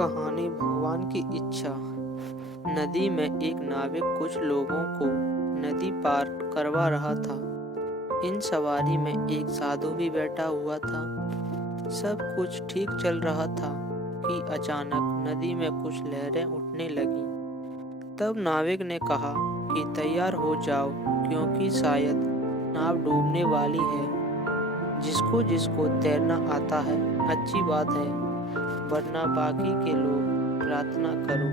कहानी भगवान की इच्छा। नदी में एक नाविक कुछ लोगों को नदी पार करवा रहा था। इन सवारी में एक साधु भी बैठा हुआ था। सब कुछ ठीक चल रहा था कि अचानक नदी में कुछ लहरें उठने लगी। तब नाविक ने कहा कि तैयार हो जाओ, क्योंकि शायद नाव डूबने वाली है। जिसको जिसको तैरना आता है अच्छी बात है, वरना बाकी के लोग प्रार्थना करो।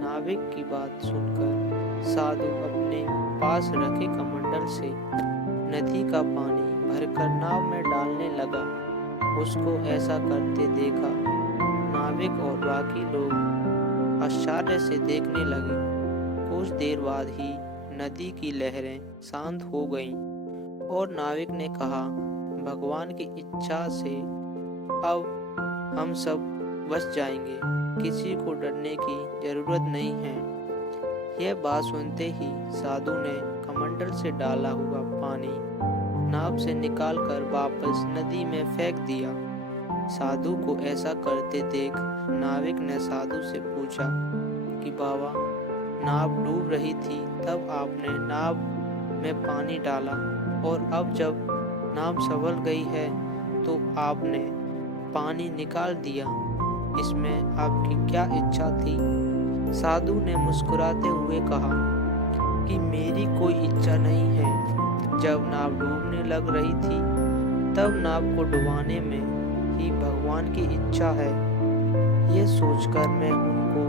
नाविक की बात सुनकर साधु अपने पास रखे कमंडल से नदी का पानी भरकर नाव में डालने लगा। उसको ऐसा करते देखा नाविक और बाकी लोग आश्चर्य से देखने लगे। कुछ देर बाद ही नदी की लहरें शांत हो गईं और नाविक ने कहा, भगवान की इच्छा से अब हम सब बच जाएंगे, किसी को डरने की जरूरत नहीं है। यह बात सुनते ही साधु ने कमंडल से डाला हुआ पानी नाव से निकालकर वापस नदी में फेंक दिया। साधु को ऐसा करते देख नाविक ने साधु से पूछा कि बाबा, नाव डूब रही थी तब आपने नाव में पानी डाला, और अब जब नाव संभल गई है तो आपने पानी निकाल दिया। इसमें आपकी क्या इच्छा थी? साधु ने मुस्कुराते हुए कहा कि मेरी कोई इच्छा नहीं है। जब नाव डूबने लग रही थी तब नाव को डुबाने में ही भगवान की इच्छा है। ये सोचकर मैं उनको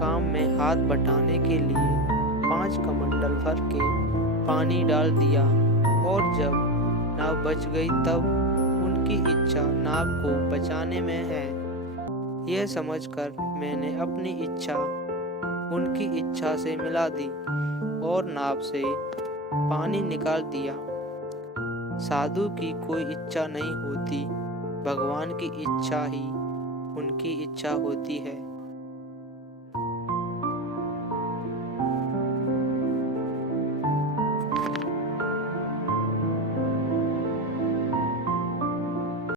काम में हाथ बटाने के लिए 5 कमंडल भर के पानी डाल दिया, और जब नाव बच गई तब उनकी इच्छा नाव को बचाने में है। यह समझकर मैंने अपनी इच्छा उनकी इच्छा से मिला दी और नाव से पानी निकाल दिया। साधु की कोई इच्छा नहीं होती, भगवान की इच्छा ही उनकी इच्छा होती है।